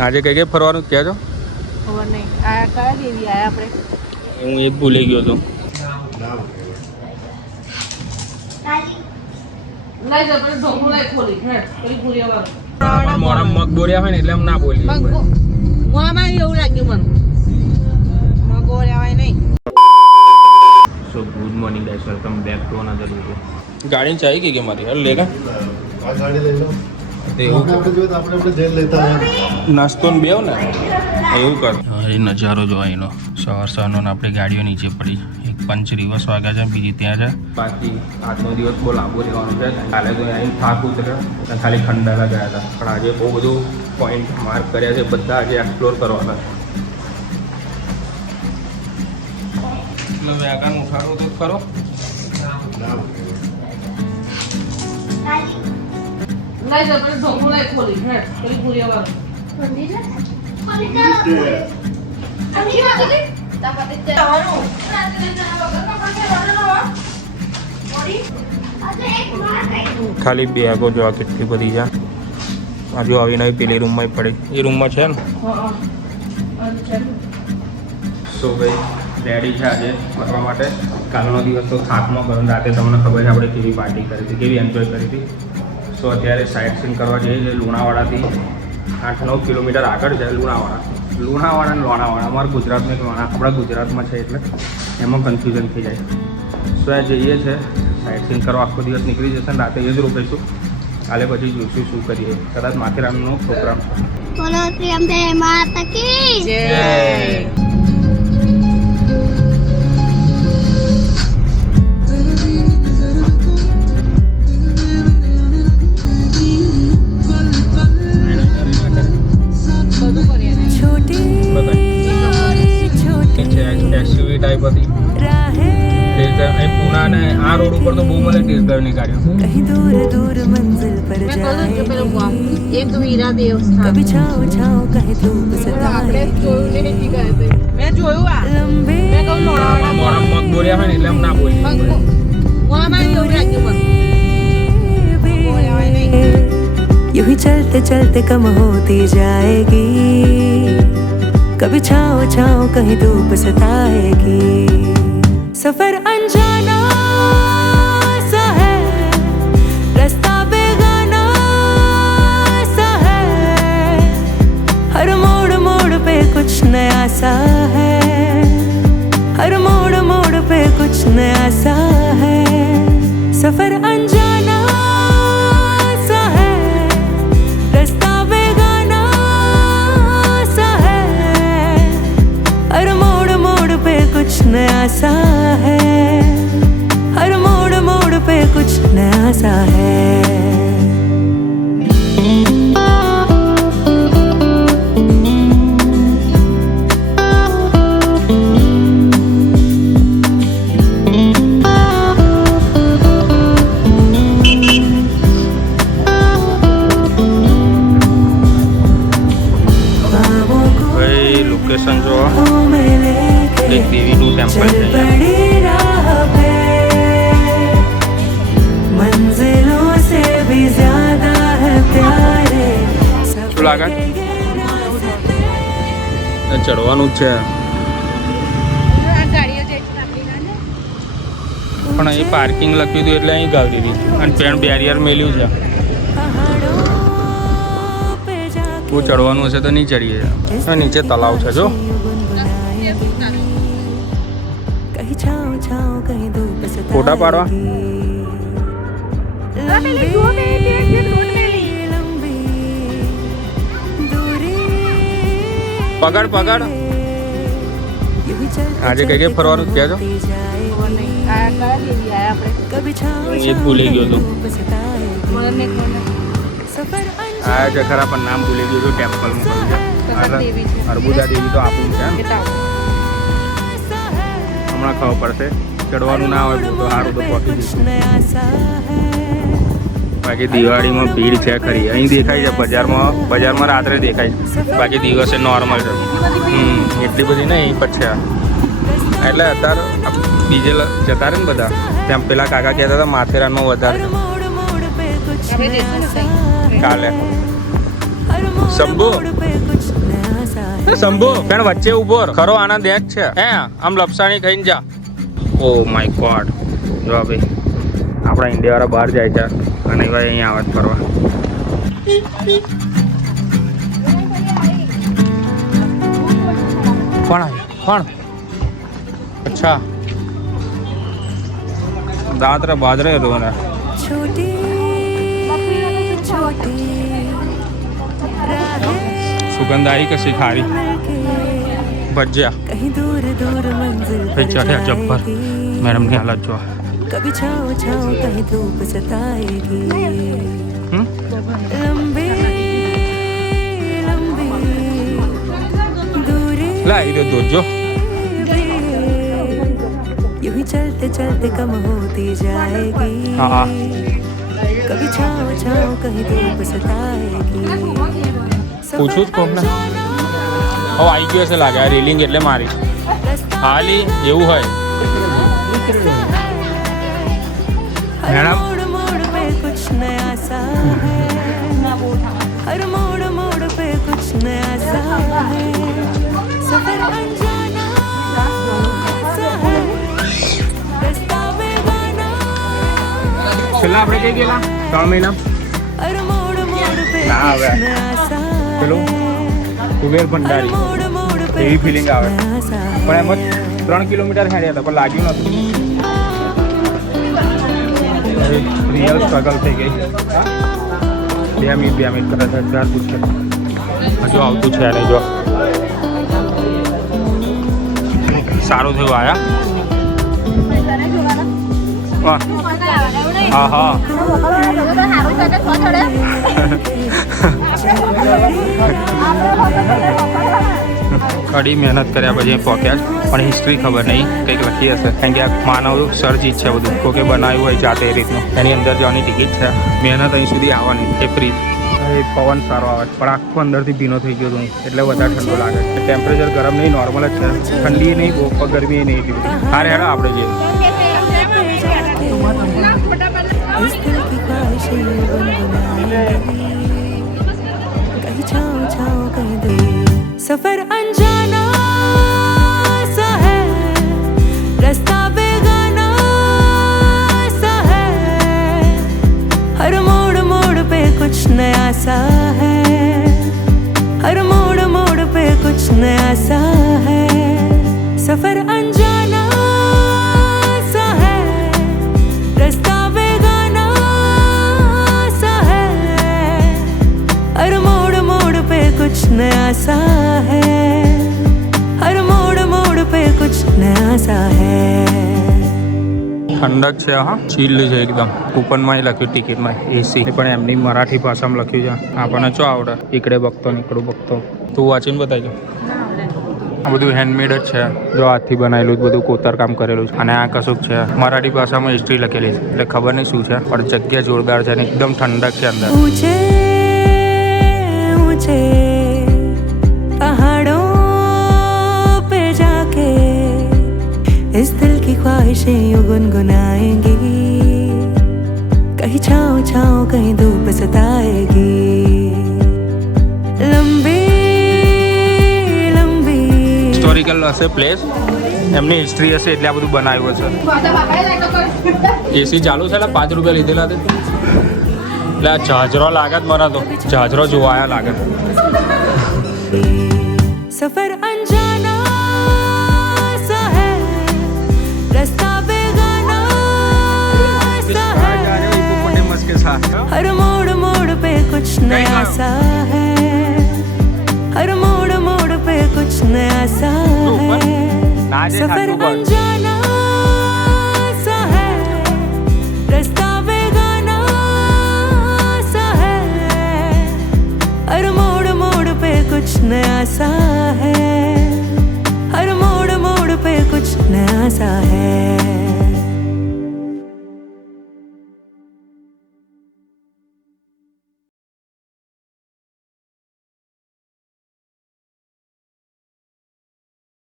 આજે કઈ કઈ ફરવાનું ક્યાં છો? ખબર નહીં. આ કયા દેવી આયા આપણે? હું એ ભૂલી ગયો હતો. લઈ જા પણ ઢોકળું લઈ ખોલી હે પેલી પૂરી વાળો. મોડા મગ બોર્યા હોય ને એટલે એમ ના બોલી. મોમાં એવું લાગ્યું મને. મગ બોર્યા હોય નહીં. સો good morning guys, welcome back to another video. ગાડી ચાહી ગઈ મારી. હાલ લેગા આ ગાડી લઈ લો. એવું આપણે જોઈએ તો આપણે જેલ લેતા આવ્યા. નાસ્તો ને બેવ ને એવું કર. એ નજારો જો અહીંનો સવારનો આપણી ગાડીઓ નીચે પડી. એક પંચ રિવર્સ વાગ્યા છે, બીજી ત્યાં છે. બાકી આજનો દિવસ બહુ લાંબો રહેવાનો છે. કાલે તો અહીં થાક ઉતર્યો અને ખાલી ખંડાલા ગયા હતા, પણ આજે બહુ બધું પોઈન્ટ માર્ક કર્યા છે, બધા આજે એક્સપ્લોર કરવાના છે. એટલે વેગાન ઉઠાડો તો ખરો. લઈ જા પણ ઢોકળું લઈ ખોલી હે પેલી પૂરી વાળો. ખાલી બેગો જો આ કેટલી બધી છે. આજુ આવીને પેલી રૂમમાં પડી. એ રૂમમાં છે ને. સો ભાઈ રેડી છે આજે ફરવા માટે. કાલનો દિવસ તો થાકમાં ગયો. રાતે તમને ખબર છે આપણે કેવી પાર્ટી કરી હતી, કેવી એન્જોય કરી હતી. સો અત્યારે સાઇટ સીન કરવા જઈએ છીએ. લુણાવાડાથી 8-9 કિલોમીટર આગળ છે લુણાવાડા અને લોણાવાડા. અમારા ગુજરાતમાં એક લોણા આપણા ગુજરાતમાં છે એટલે એમાં કન્ફ્યુઝન થઈ જાય. સો આ જઈએ છે સાઇટ સીન કરવા. આખો દિવસ નીકળી જશે ને રાતે એ જ રોકાઈશું. કાલે પછી જોઈશું શું કરીએ. કદાચ માથેરાનનો પ્રોગ્રામ છે. બોલો ત્રિયંબે માતા કી જય. એસયુવી ટાઈપ હતી. પૂના ને આ રોડ ઉપર તો બહુ મને ટેસ્ટ ડ્રાઈવની ગાડીઓ. મેં કહ્યું કે પેલું ગામ એક વીરા દેવસ્થાન આપણે જોયું નહીં ગયા તે. મેં જોયું આ મેં કહું લોણાવાડા મોડા મગ બોર્યા હોય ને એટલે એમ ના બોલી. મોમાં એવું લાગ્યું મને. બોર્યા હોય નહીં. यूं ही चलते चलते कम होती जाएगी, कभी छाओ छाओ कहीं धूप सताएगी. सफर अनजाना सा है, रास्ता बेगाना सा है, हर मोड़ मोड़ पे कुछ नया सा है, हर मोड़ मोड़ पे कुछ नया सा है. सफर अनजाना सा है, रास्ता बेगाना सा है, हर मोड़ मोड़ पे कुछ नया सा है, हर मोड़ मोड़ पे कुछ नया सा है. લોકેશન જો એક દેવીનું ટેમ્પલ છે. શું લાગે? ચડવાનું જ છે આ ગાડીઓ જાય છે આપણી ના ને. પણ અહીં પાર્કિંગ લખ્યું હતું એટલે અહીં ગાડી દીધી અને પેન બેરિયર મેલ્યું છે. બહુ ચડવાનું હશે તો નહીં ચડીએ. નીચે તલાવ છે જો. ફોટા પાડવા પકડ પકડ. આજે કઈ કઈ ફરવાનું ક્યાં છો? ખબર નહીં. આ કયા દેવી આયા આપણે? હું એ ભૂલી ગયો હતો. મને નહીં ખબર. આ છે ખરા પણ નામ ભૂલી ગયું હતું. ટેમ્પલમાં કહ્યું છે અર્બુદા દેવી તો આપણું છે. હમણાં ખબર પડશે. ચડવાનું ના હોય તો સારું તો પહોંચી જઈશું. બાકી દિવાળીમાં ભીડ છે ખરી. અહીં દેખાય છે બજારમાં રાત્રે દેખાય છે. બાકી દિવસે નોર્મલ છે. એટલી બધી નહીં પછી એટલે અત્યારે બીજે જતા રહે ને બધા. ત્યાં પેલા કાકા કહેતા હતા માથેરાનમાં વધારે કાલે સબ્બુ શંભુ બેન વચ્ચે ઉભો રહો. ખરો આનંદ એક છે હે આમ લપસાણી ખાઈને જા. ઓ માય ગોડ જો ભાઈ આપણા ઇન્ડિયા વાળા બહાર જાય છે અને ભાઈ અહીંયા આવે છે ફરવા. કોણ કોણ અચ્છા દાદરા બાદરે હતો ને छोटी छोटी सुगंध आई कैसी खारी भजिया कहीं दूर दूर मंजिल फिर चढ़े जब्बर मैडम की हालत जो कभी छाँव छाँव कहीं धूप सताएगी लंबी लंबी दूरी ला इधर दो जो यूं ही चलते चलते कम होती जाएगी हाँ कभी छाँव छाँव कहीं धूप सताएगी પૂછું જ કોક ને હવે આવી ગયો છે લાગે આ રેલિંગ એટલે મારી ખાલી એવું હોય मैडम मोड़ मोड़ पे कुछ नया सा है हर मोड़ मोड़ पे कुछ नया सा है सफर अनजाना सा है रास्ता बेगाना છેલ્લા આપણે કઈ ગયેલા 3 મહિના हर मोड़ मोड़ पे ના આવે कुछ नया सा પેલું કુબેર ભંડારી मोड़ मोड़ पे એવી ફિલિંગ આવે नया सा પણ એમાં 3 કિલોમીટર હેડ્યા હતા પણ લાગ્યું નતું રિયલ સ્ટ્રગલ થઈ ગઈ 2 મિનિટ કરે છે ચાર પૂછે હજુ આવતું છે નહીં જો સારું થયું આયા હા હા કડી મહેનત કર્યા પછી પહોંચ્યા જ પણ હિસ્ટ્રી ખબર નહીં કંઈક લખી હશે કારણ કે આ માનવ સર્જિત છે બધું કોકે બનાવ્યું હોય જાતે એ રીતનું એની અંદર જવાની ટિકિટ છે મહેનત અહીં સુધી આવવાની એ ફ્રી પવન સારો આવે પણ આખું અંદરથી ભીનો થઈ ગયો હતું એટલે વધારે ઠંડો લાગે ટેમ્પરેચર ગરમ નહીં નોર્મલ જ છે ઠંડી નહીં બહુ ગરમી નહીં એટલી બધી હારે હેડો આપણે જઈએ इस दिल की ख्वाहिशें गुनगुनाएंगी कहीं छाँव छाँव कहीं दूर सफर अनजाना सा है रास्ता बेगाना सा है हर मोड़ मोड़ पे कुछ नया सा है हर मोड़ मोड़ पे कुछ नया सा है सफर अनजाना सा है रास्ता बेगाना सा है हर मोड़ मोड़ पे कुछ नया सा है हर मोड़ मोड़ पे कुछ नया सा है ઠંડક છે હા ચીલ છે એકદમ કૂપનમાં લખ્યું ટિકિટમાં એસી પણ એમની મરાઠી ભાષામાં લખ્યું છે આપણને શું આવડે એકડે બગતો નીકળું બગતો તું વાંચીને બતાવજો આ બધું હેન્ડમેડ જ છે જો હાથથી બનાવેલું બધું કોતર કામ કરેલું છે અને આ કશુંક છે મરાઠી ભાષામાં હિસ્ટ્રી લખેલી છે એટલે ખબર નહીં શું છે પણ જગ્યા જોરદાર છે અને એકદમ ઠંડક છે અંદર ऊंचे ऊंचे पहाड़ों पे जाके इस दिल की ख्वाहिशें यूं गुनगुनाएंगी कहीं छाँव छाँव कहीं धूप सताएगी लंबी लंबी હિસ્ટોરિકલ હશે પ્લેસ એમની હિસ્ટ્રી હશે એટલે આ બધું બનાવ્યું છે એસી ચાલુ છે એટલે 5 રૂપિયા લીધેલા તે એટલે આ જાજરો લાગે જ મને તો જાજરો જોવાયા લાગે सफर अनजाना सा है रास्ता बेगाना सा है हर मोड़ मोड़ पे कुछ नया सा है हर मोड़ मोड़ पे कुछ नया सा है सफर अनजाना सा है रास्ता बेगाना सा है हर मोड़ मोड़ पे कुछ नया सा